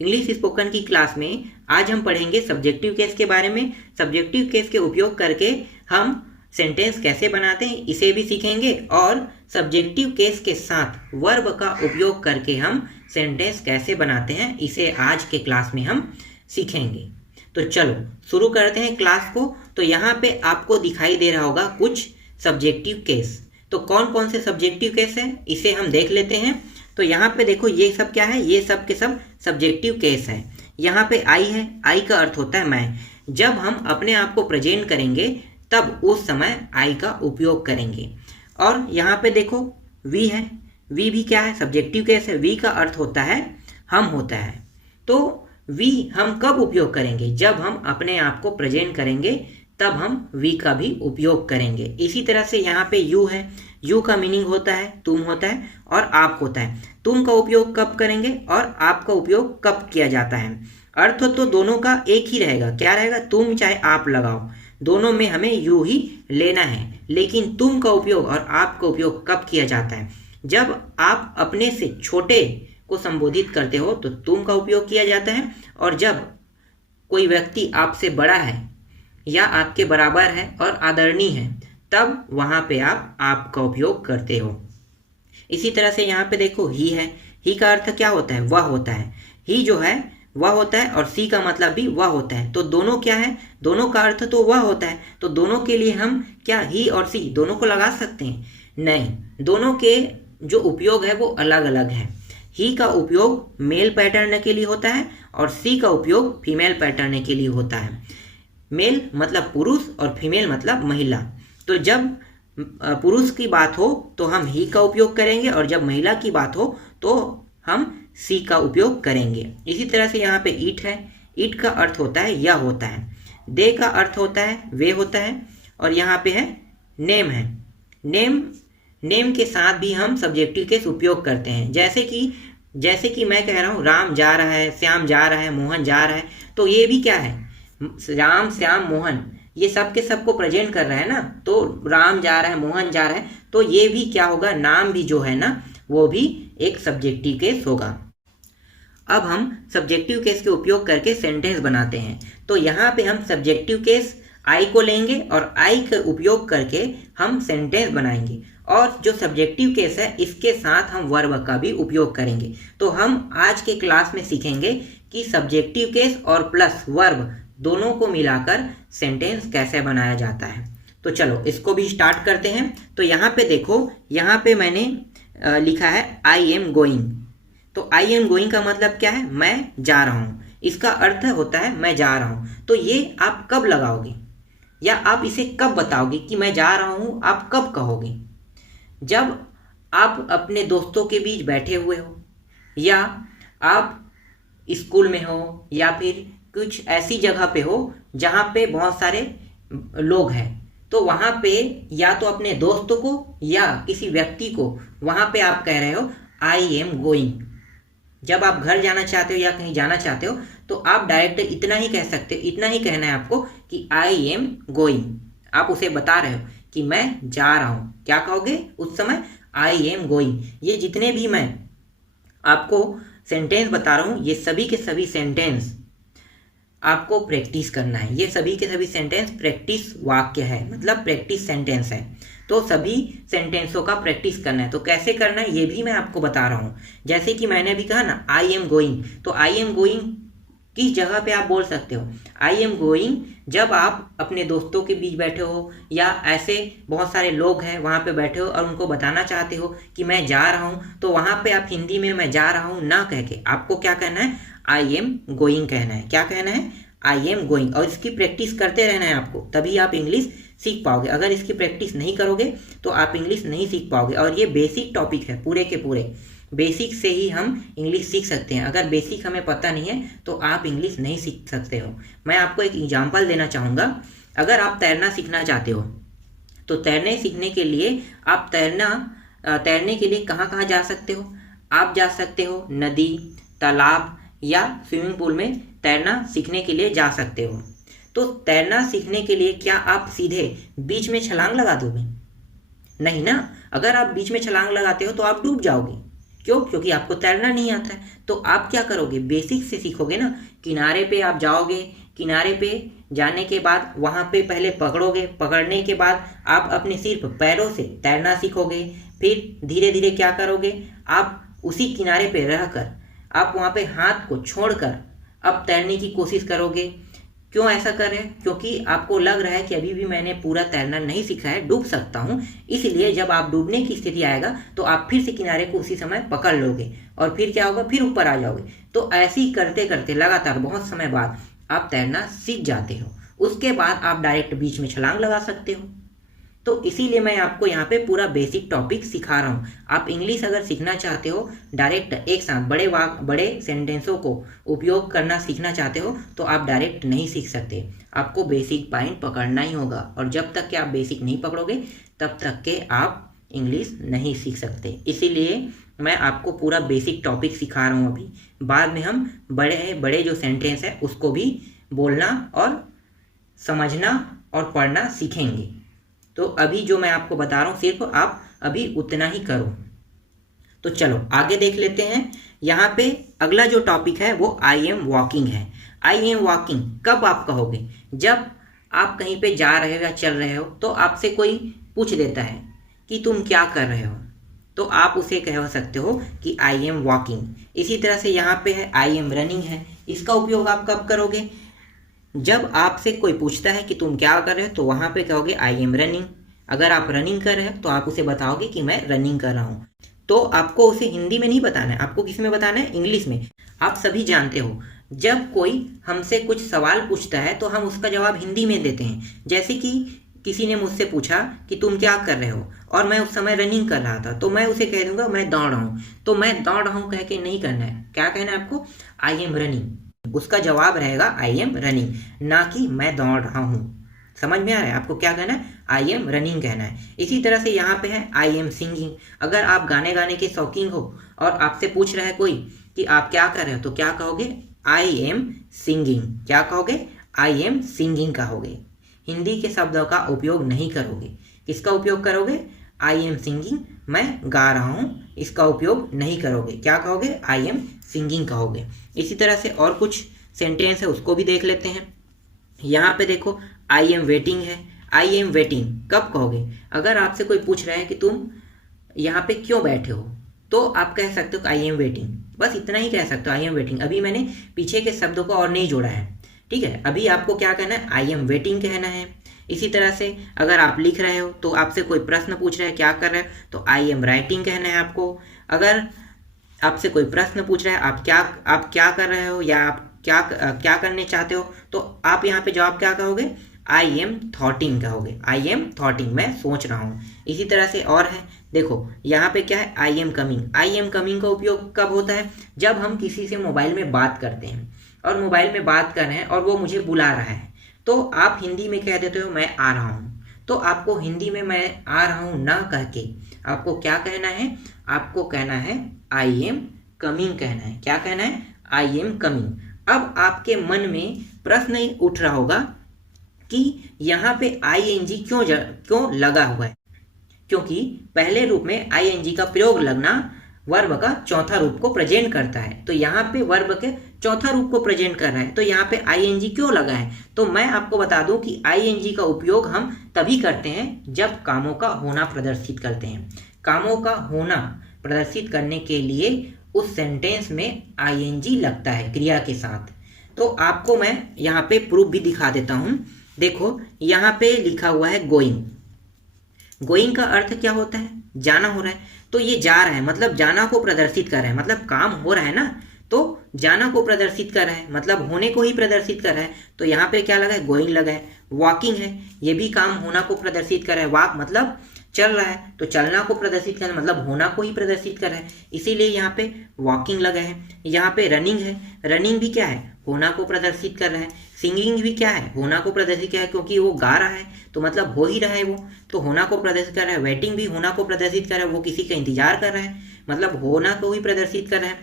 English spoken की class में आज हम पढ़ेंगे सब्जेक्टिव केस के बारे में। सब्जेक्टिव केस के उपयोग करके हम सेंटेंस कैसे बनाते हैं इसे भी सीखेंगे और सब्जेक्टिव केस के साथ वर्ब का उपयोग करके हम सेंटेंस कैसे बनाते हैं इसे आज के क्लास में हम सीखेंगे। तो चलो शुरू करते हैं क्लास को। तो यहाँ पे आपको दिखाई दे रहा होगा कुछ सब्जेक्टिव केस। तो कौन कौन से सब्जेक्टिव केस है इसे हम देख लेते हैं। तो यहाँ पे देखो ये सब क्या है, ये सब के सब सब्जेक्टिव केस है। यहाँ पे आई है, आई का अर्थ होता है मैं। जब हम अपने आप को प्रेजेंट करेंगे तब उस समय आई का उपयोग करेंगे। और यहाँ पे देखो वी है, वी भी क्या है, सब्जेक्टिव केस है। वी का अर्थ होता है हम होता है। तो वी हम कब उपयोग करेंगे, जब हम अपने आप को प्रेजेंट करेंगे तब हम वी का भी उपयोग करेंगे। इसी तरह से यहाँ पे यू है, यू का मीनिंग होता है तुम होता है और आप होता है। तुम का उपयोग कब करेंगे और आप का उपयोग कब किया जाता है। अर्थ तो दोनों का एक ही रहेगा, क्या रहेगा, तुम चाहे आप लगाओ, दोनों में हमें यू ही लेना है। लेकिन तुम का उपयोग और आप का उपयोग कब किया जाता है, जब आप अपने से छोटे को संबोधित करते हो तो तुम का उपयोग किया जाता है। और जब कोई व्यक्ति आपसे बड़ा है या आपके बराबर है और आदरणीय है तब वहां पे आप का उपयोग करते हो। इसी तरह से यहाँ पे देखो ही है, ही का अर्थ क्या होता है, वह होता है। ही जो है वह होता है और सी का मतलब भी वह होता है। तो दोनों क्या है, दोनों का अर्थ तो वह होता है। तो दोनों के लिए हम क्या ही और सी दोनों को लगा सकते हैं? नहीं, दोनों के जो उपयोग है वो अलग अलग है। ही का उपयोग मेल पैटर्न के लिए होता है और सी का उपयोग फीमेल पैटर्न के लिए होता है। मेल मतलब पुरुष और फीमेल मतलब महिला। तो जब पुरुष की बात हो तो हम ही का उपयोग करेंगे और जब महिला की बात हो तो हम सी का उपयोग करेंगे। इसी तरह से यहाँ पे ईट है, ईट का अर्थ होता है यह होता है। दे का अर्थ होता है वे होता है। और यहाँ पे है नेम है, नेम के साथ भी हम सब्जेक्टिव केस उपयोग करते हैं। जैसे कि मैं कह रहा हूँ राम जा रहा है, श्याम जा रहा है, मोहन जा रहा है। तो ये भी क्या है, राम श्याम मोहन ये सब के सबको प्रेजेंट कर रहा है ना। तो राम जा रहा है, मोहन जा रहा है, तो ये भी क्या होगा, नाम भी जो है ना वो भी एक सब्जेक्टिव केस होगा। अब हम सब्जेक्टिव केस के उपयोग करके सेंटेंस बनाते हैं। तो यहाँ पे हम सब्जेक्टिव केस आई को लेंगे और आई का उपयोग करके हम सेंटेंस बनाएंगे। और जो सब्जेक्टिव केस है इसके साथ हम वर्ब का भी उपयोग करेंगे। तो हम आज के क्लास में सीखेंगे कि सब्जेक्टिव केस और प्लस वर्ब दोनों को मिलाकर सेंटेंस कैसे बनाया जाता है। तो चलो इसको भी स्टार्ट करते हैं। तो यहाँ पे देखो, यहाँ पे मैंने लिखा है आई एम गोइंग। तो आई एम गोइंग का मतलब क्या है, मैं जा रहा हूँ। इसका अर्थ होता है मैं जा रहा हूँ। तो ये आप कब लगाओगे या आप इसे कब बताओगे कि मैं जा रहा हूँ, आप कब कहोगे? जब आप अपने दोस्तों के बीच बैठे हुए हो या आप स्कूल में हो या फिर कुछ ऐसी जगह पे हो जहाँ पे बहुत सारे लोग हैं। तो वहाँ पे या तो अपने दोस्तों को या किसी व्यक्ति को वहाँ पे आप कह रहे हो आई एम गोइंग। जब आप घर जाना चाहते हो या कहीं जाना चाहते हो तो आप डायरेक्ट इतना ही कह सकते हो, इतना ही कहना है आपको कि आई एम गोइंग। आप उसे बता रहे हो कि मैं जा रहा हूँ। क्या कहोगे उस समय, आई एम गोइंग। ये जितने भी मैं आपको सेंटेंस बता रहा हूँ ये सभी के सभी सेंटेंस आपको प्रैक्टिस करना है। ये सभी के सभी सेंटेंस प्रैक्टिस वाक्य है, मतलब प्रैक्टिस सेंटेंस है। तो सभी सेंटेंसों का प्रैक्टिस करना है। तो कैसे करना है ये भी मैं आपको बता रहा हूँ। जैसे कि मैंने अभी कहा ना आई एम गोइंग, तो आई एम गोइंग किस जगह पे आप बोल सकते हो, आई एम गोइंग जब आप अपने दोस्तों के बीच बैठे हो या ऐसे बहुत सारे लोग हैं वहाँ पे बैठे हो और उनको बताना चाहते हो कि मैं जा रहा हूँ। तो वहाँ पे आप हिंदी में मैं जा रहा हूँ ना कह के आपको क्या कहना है, आई एम गोइंग कहना है। क्या कहना है, आई एम गोइंग। और इसकी प्रैक्टिस करते रहना है आपको, तभी आप इंग्लिश सीख पाओगे। अगर इसकी प्रैक्टिस नहीं करोगे तो आप इंग्लिश नहीं सीख पाओगे। और ये बेसिक टॉपिक है, पूरे के पूरे बेसिक से ही हम इंग्लिश सीख सकते हैं। अगर बेसिक हमें पता नहीं है तो आप इंग्लिश नहीं सीख सकते हो। मैं आपको एक एग्जांपल देना चाहूँगा। अगर आप तैरना सीखना चाहते हो तो तैरने सीखने के लिए आप तैरने के लिए कहाँ कहाँ जा सकते हो? आप जा सकते हो नदी, तालाब या स्विमिंग पूल में तैरना सीखने के लिए जा सकते हो। तो तैरना सीखने के लिए क्या आप सीधे बीच में छलांग लगा दोगे? नहीं ना। अगर आप बीच में छलांग लगाते हो तो आप डूब जाओगे। क्यों? क्योंकि आपको तैरना नहीं आता है। तो आप क्या करोगे, बेसिक से सीखोगे ना। किनारे पे आप जाओगे, किनारे पे जाने के बाद वहाँ पे पहले पकड़ोगे, पकड़ने के बाद आप अपने सिर्फ पैरों से तैरना सीखोगे। फिर धीरे धीरे क्या करोगे, आप उसी किनारे पे रहकर आप वहाँ पे हाथ को छोड़कर अब तैरने की कोशिश करोगे। क्यों ऐसा कर रहे हैं? क्योंकि आपको लग रहा है कि अभी भी मैंने पूरा तैरना नहीं सीखा है, डूब सकता हूँ। इसलिए जब आप डूबने की स्थिति आएगा तो आप फिर से किनारे को उसी समय पकड़ लोगे और फिर क्या होगा, फिर ऊपर आ जाओगे। तो ऐसे ही करते करते लगातार बहुत समय बाद आप तैरना सीख जाते हो। उसके बाद आप डायरेक्ट बीच में छलांग लगा सकते हो। तो इसीलिए मैं आपको यहाँ पे पूरा बेसिक टॉपिक सिखा रहा हूँ। आप इंग्लिश अगर सीखना चाहते हो, डायरेक्ट एक साथ बड़े सेंटेंसों को उपयोग करना सीखना चाहते हो, तो आप डायरेक्ट नहीं सीख सकते। आपको बेसिक पॉइंट पकड़ना ही होगा, और जब तक कि आप बेसिक नहीं पकड़ोगे तब तक के आप इंग्लिश नहीं सीख सकते। इसीलिए मैं आपको पूरा बेसिक टॉपिक सिखा रहा हूँ अभी। बाद में हम बड़े बड़े जो सेंटेंस है उसको भी बोलना और समझना और पढ़ना सीखेंगे। तो अभी जो मैं आपको बता रहा हूँ सिर्फ आप अभी उतना ही करो। तो चलो आगे देख लेते हैं। यहाँ पे अगला जो टॉपिक है वो आई एम वॉकिंग है। आई एम वॉकिंग कब आप कहोगे, जब आप कहीं पे जा रहे हो या चल रहे हो तो आपसे कोई पूछ देता है कि तुम क्या कर रहे हो, तो आप उसे कह सकते हो कि आई एम वॉकिंग। इसी तरह से यहाँ पे है आई एम रनिंग है। इसका उपयोग आप कब करोगे, जब आपसे कोई पूछता है कि तुम क्या कर रहे हो तो वहां पे कहोगे आई एम रनिंग। अगर आप रनिंग कर रहे हो तो आप उसे बताओगे कि मैं रनिंग कर रहा हूँ। तो आपको उसे हिंदी में नहीं बताना है, आपको किस में बताना है, इंग्लिश में। आप सभी जानते हो जब कोई हमसे कुछ सवाल पूछता है तो हम उसका जवाब हिंदी में देते हैं। जैसे कि किसी ने मुझसे पूछा कि तुम क्या कर रहे हो, और मैं उस समय रनिंग कर रहा था, तो मैं उसे कह दूंगा मैं दौड़ रहा हूँ। तो मैं दौड़ रहा हूँ कह के नहीं करना है, क्या कहना है आपको, आई एम रनिंग। उसका जवाब रहेगा आई एम रनिंग, ना कि मैं दौड़ रहा हूँ। समझ में आ रहा है आपको क्या कहना है, आई एम रनिंग कहना है। इसी तरह से यहाँ पे है आई एम सिंगिंग। अगर आप गाने गाने के शौकीन हो और आपसे पूछ रहा है कोई कि आप क्या कर रहे हो, तो क्या कहोगे, आई एम सिंगिंग। क्या कहोगे, आई एम सिंगिंग कहोगे। हिंदी के शब्दों का उपयोग नहीं करोगे। किसका उपयोग करोगे, आई एम सिंगिंग, मैं गा रहा हूँ, इसका उपयोग नहीं करोगे। क्या कहोगे, आई एम सिंगिंग कहोगे। इसी तरह से और कुछ सेंटेंस है उसको भी देख लेते हैं। यहाँ पे देखो आई एम वेटिंग है। आई एम वेटिंग कब कहोगे, अगर आपसे कोई पूछ रहा है कि तुम यहाँ पे क्यों बैठे हो, तो आप कह सकते हो आई एम वेटिंग। बस इतना ही कह सकते हो, आई एम वेटिंग। अभी मैंने पीछे के शब्दों को और नहीं जोड़ा है, ठीक है। अभी आपको क्या कहना है, आई एम वेटिंग कहना है। इसी तरह से अगर आप लिख रहे हो तो आपसे कोई प्रश्न पूछ रहा है क्या कर रहे हो, तो आई एम राइटिंग कहना है आपको। अगर आपसे कोई प्रश्न पूछ रहा है आप क्या कर रहे हो या आप क्या करने चाहते हो, तो आप यहाँ पे जवाब क्या कहोगे, आई एम थॉटिंग कहोगे। आई एम थॉटिंग, मैं सोच रहा हूँ। इसी तरह से और है, देखो यहाँ पे क्या है, I am coming. I am coming का उपयोग कब होता है, जब हम किसी से मोबाइल में बात करते हैं और मोबाइल में बात कर रहे हैं और वो मुझे बुला रहा है, तो आप हिंदी में कह देते हो मैं आ रहा हूँ। तो आपको हिंदी में मैं आ रहा हूँ ना कह के आपको क्या कहना है, आपको कहना है आई एम कमिंग कहना है। क्या कहना है, आई एम कमिंग। अब आपके मन में प्रश्न उठ रहा होगा कि यहाँ पे आईएनजी क्यों लगा हुआ है, क्योंकि पहले रूप में आईएनजी का प्रयोग लगना वर्ब का चौथा रूप को प्रेजेंट करता है। तो यहाँ पे वर्ब के चौथा रूप को प्रेजेंट कर रहा है, तो यहाँ पे आईएनजी क्यों लगा है। तो मैं आपको बता दूं कि आईएनजी का उपयोग हम तभी करते हैं जब कामों का होना प्रदर्शित करते हैं। कामों का होना प्रदर्शित करने के लिए उस सेंटेंस में आईएनजी लगता है क्रिया के साथ। तो आपको मैं यहाँ पे प्रूफ भी दिखा देता हूँ। देखो यहाँ पे लिखा हुआ है गोइंग। गोइंग का अर्थ क्या होता है, जाना हो रहा है। तो ये जा रहा है मतलब जाना को प्रदर्शित कर रहा है, मतलब काम हो रहा है ना, तो जाना को प्रदर्शित कर रहा है मतलब होने को ही प्रदर्शित कर रहा है। तो यहाँ पे क्या लगा है, गोइंग लगा है। वॉकिंग है, ये भी काम होना को प्रदर्शित कर रहा है। वॉक मतलब चल रहा है, तो चलना को प्रदर्शित कर रहा है मतलब होना को ही प्रदर्शित कर रहा है, इसीलिए यहाँ पे वॉकिंग लगा है। यहाँ पे रनिंग है, रनिंग भी क्या है, होना को प्रदर्शित कर रहा है। सिंगिंग भी क्या है, होना को प्रदर्शित कर रहा है, क्योंकि वो गा रहा है तो मतलब हो ही रहा है वो, तो होना को प्रदर्शित कर रहा है। वेटिंग भी होना को प्रदर्शित कर रहा है, वो किसी का इंतजार कर रहा है मतलब होना को ही प्रदर्शित कर रहा है।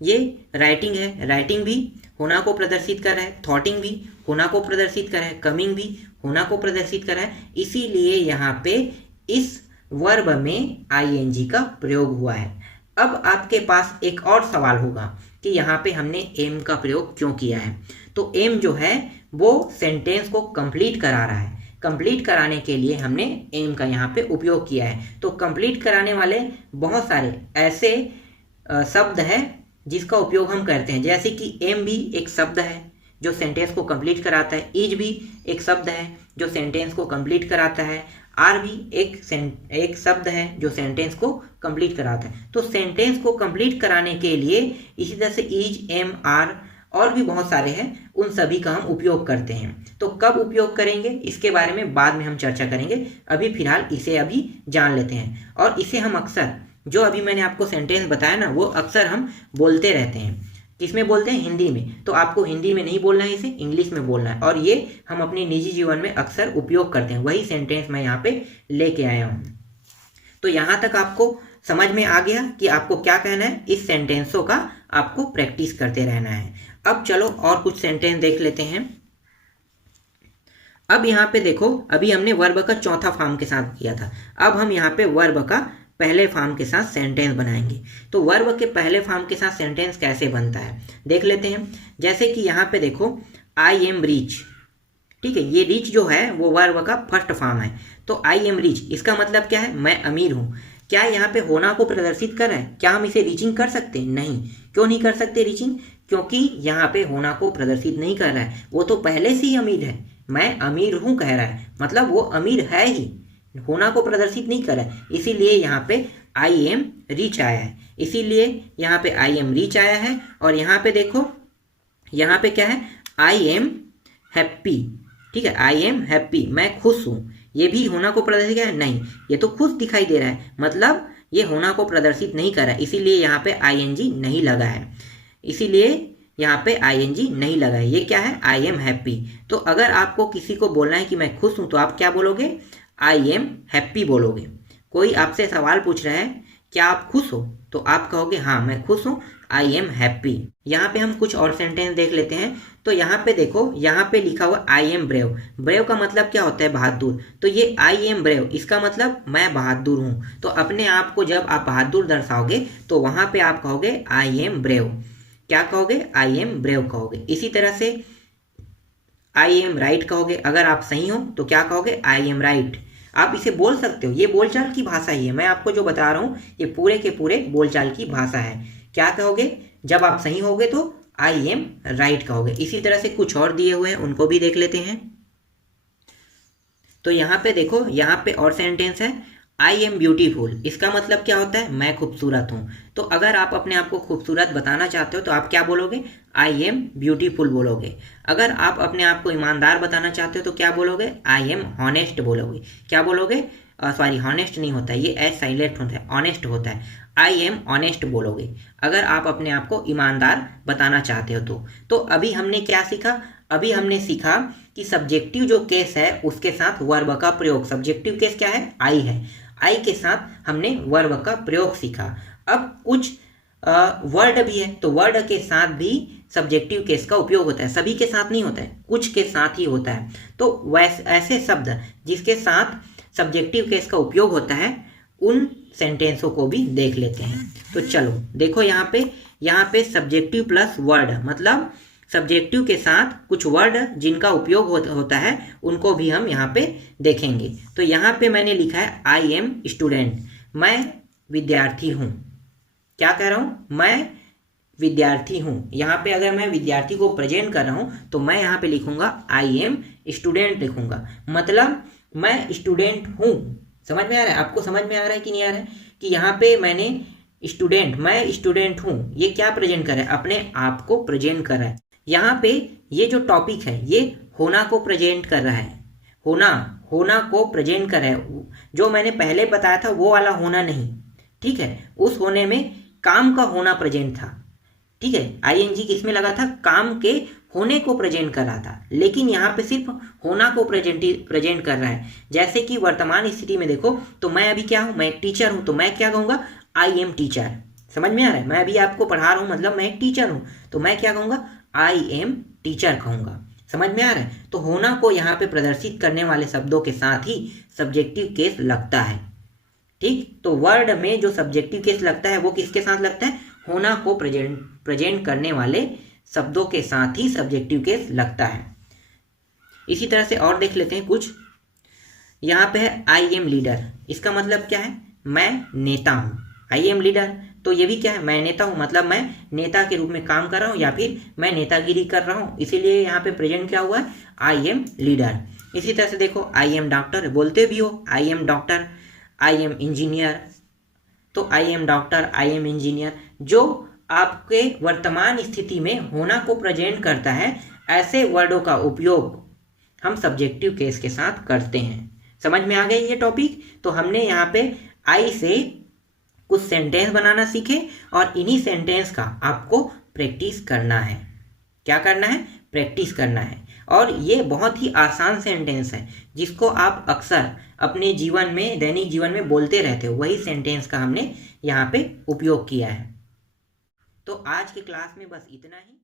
ये राइटिंग है, राइटिंग भी होना को प्रदर्शित कर रहा है। थॉटिंग भी होना को प्रदर्शित कर रहा है। कमिंग भी होना को प्रदर्शित कर रहा है। इसीलिए यहाँ पे इस वर्ब में आईएनजी का प्रयोग हुआ है। अब आपके पास एक और सवाल होगा कि यहाँ पे हमने एम का प्रयोग क्यों किया है। तो एम जो है वो सेंटेंस को कंप्लीट करा रहा है, कंप्लीट कराने के लिए हमने एम का यहाँ पे उपयोग किया है। तो कंप्लीट कराने वाले बहुत सारे ऐसे शब्द है जिसका उपयोग हम करते हैं, जैसे कि एम भी एक शब्द है जो सेंटेंस को कंप्लीट कराता है, इज भी एक शब्द है जो सेंटेंस को कंप्लीट कराता है, आर भी एक शब्द है जो सेंटेंस को कंप्लीट कराता है। तो सेंटेंस को कंप्लीट कराने के लिए इसी तरह से इज, एम, आर और भी बहुत सारे हैं, उन सभी का हम उपयोग करते हैं। तो कब उपयोग करेंगे इसके बारे में बाद में हम चर्चा करेंगे, अभी फिलहाल इसे अभी जान लेते हैं। और इसे हम अक्सर, जो अभी मैंने आपको सेंटेंस बताया ना, वो अक्सर हम बोलते रहते हैं। किसमें बोलते हैं? हिंदी में। तो आपको हिंदी में नहीं बोलना है, इसे इंग्लिश में बोलना है, और ये हम अपने निजी जीवन में अक्सर उपयोग करते हैं। वही सेंटेंस मैं यहाँ पे लेके आया हूँ। तो यहाँ तक आपको समझ में आ गया कि आपको क्या कहना है। इस सेंटेंसों का आपको प्रैक्टिस करते रहना है। अब चलो और कुछ सेंटेंस देख लेते हैं। अब यहाँ पे देखो, अभी हमने वर्ब का चौथा फॉर्म के साथ किया था, अब हम यहाँ पे वर्ब का पहले फॉर्म के साथ सेंटेंस बनाएंगे। तो वर्ब के पहले फॉर्म के साथ सेंटेंस कैसे बनता है देख लेते हैं। जैसे कि यहाँ पे देखो, आई एम रिच, ठीक है, ये रिच जो है वो वर्ब का फर्स्ट फॉर्म है। तो आई एम रिच, इसका मतलब क्या है? मैं अमीर हूँ। क्या यहाँ पे होना को प्रदर्शित कर रहा है? क्या हम इसे रीचिंग कर सकते? नहीं। क्यों नहीं कर सकते रीचिंग? क्योंकि यहाँ पे होना को प्रदर्शित नहीं कर रहा है, वो तो पहले से ही अमीर है। मैं अमीर हूँ कह रहा है, मतलब वो अमीर है ही, होना को प्रदर्शित नहीं कर रहा है। इसीलिए यहाँ पे आई एम रिच आया है, इसीलिए यहाँ पे आई एम रिच आया है। और यहाँ पे देखो, यहाँ पे क्या है? आई एम हैप्पी, ठीक है, आई एम हैप्पी, मैं खुश हूँ। ये भी होना को प्रदर्शित किया है? नहीं, ये तो खुश दिखाई दे रहा है, मतलब ये होना को प्रदर्शित नहीं कर रहा है, इसीलिए यहाँ पे आईएनजी नहीं लगा है, इसीलिए यहाँ पे आईएनजी नहीं लगा है। ये क्या है? I am happy. तो अगर आपको किसी को बोलना है कि मैं खुश हूँ, तो आप क्या बोलोगे? आई एम हैप्पी बोलोगे। कोई आपसे सवाल पूछ रहा है क्या आप खुश हो, तो आप कहोगे हाँ मैं खुश हूँ, आई एम हैप्पी। यहाँ पे हम कुछ और सेंटेंस देख लेते हैं। तो यहाँ पे देखो, यहाँ पे लिखा हुआ आई एम ब्रेव। ब्रेव का मतलब क्या होता है? बहादुर। तो ये आई एम ब्रेव, इसका मतलब मैं बहादुर हूँ। तो अपने आप को जब आप बहादुर दर्शाओगे तो वहाँ पे आप कहोगे आई एम ब्रेव। क्या कहोगे? आई एम ब्रेव कहोगे। इसी तरह से आई एम राइट कहोगे। अगर आप सही हो तो क्या कहोगे? I am right. आप इसे बोल सकते हो, ये बोलचाल की भाषा ही है। मैं आपको जो बता रहा हूँ ये पूरे के पूरे बोलचाल की भाषा है। क्या कहोगे जब आप सही होगे? तो आई एम राइट कहोगे। इसी तरह से कुछ और दिए हुए हैं, उनको भी देख लेते हैं। तो यहाँ पे देखो, यहाँ पे और सेंटेंस है, आई एम ब्यूटीफुल। इसका मतलब क्या होता है? मैं खूबसूरत हूँ। तो अगर आप अपने आप को खूबसूरत बताना चाहते हो तो आप क्या बोलोगे? आई एम ब्यूटीफुल बोलोगे। अगर आप अपने आप को ईमानदार बताना चाहते हो तो क्या बोलोगे? आई एम हॉनेस्ट बोलोगे। क्या बोलोगे? सॉरी, हॉनेस्ट नहीं होता है, ये एस साइलेंट होता है, ऑनेस्ट होता है। आई एम ऑनेस्ट बोलोगे अगर आप अपने आप को ईमानदार बताना चाहते हो तो अभी हमने क्या सीखा? अभी हमने सीखा कि सब्जेक्टिव जो केस है उसके साथ वर्ब का प्रयोग। सब्जेक्टिव केस क्या है? आई है। आई के साथ हमने वर्ब का प्रयोग सीखा। अब कुछ वर्ड भी है, तो वर्ड के साथ भी सब्जेक्टिव केस का उपयोग होता है। सभी के साथ नहीं होता है, कुछ के साथ ही होता है। तो वैसे ऐसे शब्द जिसके साथ सब्जेक्टिव केस का उपयोग होता है, उन सेंटेंसों को भी देख लेते हैं। तो चलो देखो, यहाँ पे सब्जेक्टिव प्लस वर्ड, मतलब सब्जेक्टिव के साथ कुछ वर्ड जिनका उपयोग होता है, उनको भी हम यहाँ पे देखेंगे। तो यहाँ पे मैंने लिखा है आई एम स्टूडेंट, मैं विद्यार्थी हूँ। क्या कह रहा हूँ? मैं विद्यार्थी हूँ। यहाँ पे अगर मैं विद्यार्थी को प्रेजेंट कर रहा हूँ तो मैं यहाँ पे लिखूंगा आई एम स्टूडेंट लिखूंगा, मतलब मैं स्टूडेंट हूँ। समझ में आ रहा है? आपको समझ में आ रहा है कि नहीं आ रहा है? कि यहाँ पे मैंने स्टूडेंट, मैं स्टूडेंट हूँ, ये क्या प्रेजेंट कर रहा है? अपने आप को प्रेजेंट कर रहा है। यहाँ पे ये जो टॉपिक है ये होना को प्रेजेंट कर रहा है। होना को प्रेजेंट कर रहा है। जो मैंने पहले बताया था वो वाला होना नहीं, ठीक है, उस होने में काम का होना प्रेजेंट था, ठीक है। आईएनजी किसमें लगा था? काम के होने को प्रेजेंट कर रहा था, लेकिन यहाँ पे सिर्फ होना को प्रेजेंट कर रहा है। जैसे कि वर्तमान स्थिति में देखो, तो मैं अभी क्या हूँ? मैं एक टीचर हूँ, तो मैं क्या कहूँगा? I am teacher. समझ में आ रहा है? मैं अभी आपको पढ़ा रहा हूँ, मतलब मैं एक टीचर हूँ, तो मैं क्या कहूँगा? आई एम टीचर कहूँगा। समझ में आ रहा है? तो होना को यहाँ पे प्रदर्शित करने वाले शब्दों के साथ ही सब्जेक्टिव केस लगता है। ठीक, तो वर्ड में जो सब्जेक्टिव केस लगता है वो किसके साथ लगता है? होना को प्रेजेंट करने वाले शब्दों के साथ ही सब्जेक्टिव केस लगता है। इसी तरह से और देख लेते हैं कुछ। यहाँ पे है आई एम लीडर, इसका मतलब क्या है? मैं नेता हूँ। आई एम लीडर, तो ये भी क्या है? मैं नेता हूँ, मतलब मैं नेता के रूप में काम कर रहा हूँ या फिर मैं नेतागिरी कर रहा हूँ, इसीलिए यहाँ पे प्रेजेंट क्या हुआ है? I am leader. इसी तरह से देखो, आई एम डॉक्टर, बोलते भी हो I am doctor, I am engineer, तो I am doctor, I am engineer, जो आपके वर्तमान स्थिति में होना को प्रेजेंट करता है, ऐसे वर्डों का उपयोग हम सब्जेक्टिव केस के साथ करते हैं। समझ में आ गई ये टॉपिक? तो हमने यहाँ पे आई से कुछ सेंटेंस बनाना सीखे और इन्हीं सेंटेंस का आपको प्रैक्टिस करना है। क्या करना है? प्रैक्टिस करना है। और ये बहुत ही आसान सेंटेंस है जिसको आप अक्सर अपने जीवन में, दैनिक जीवन में बोलते रहते हो, वही सेंटेंस का हमने यहाँ पे उपयोग किया है। तो आज की क्लास में बस इतना ही।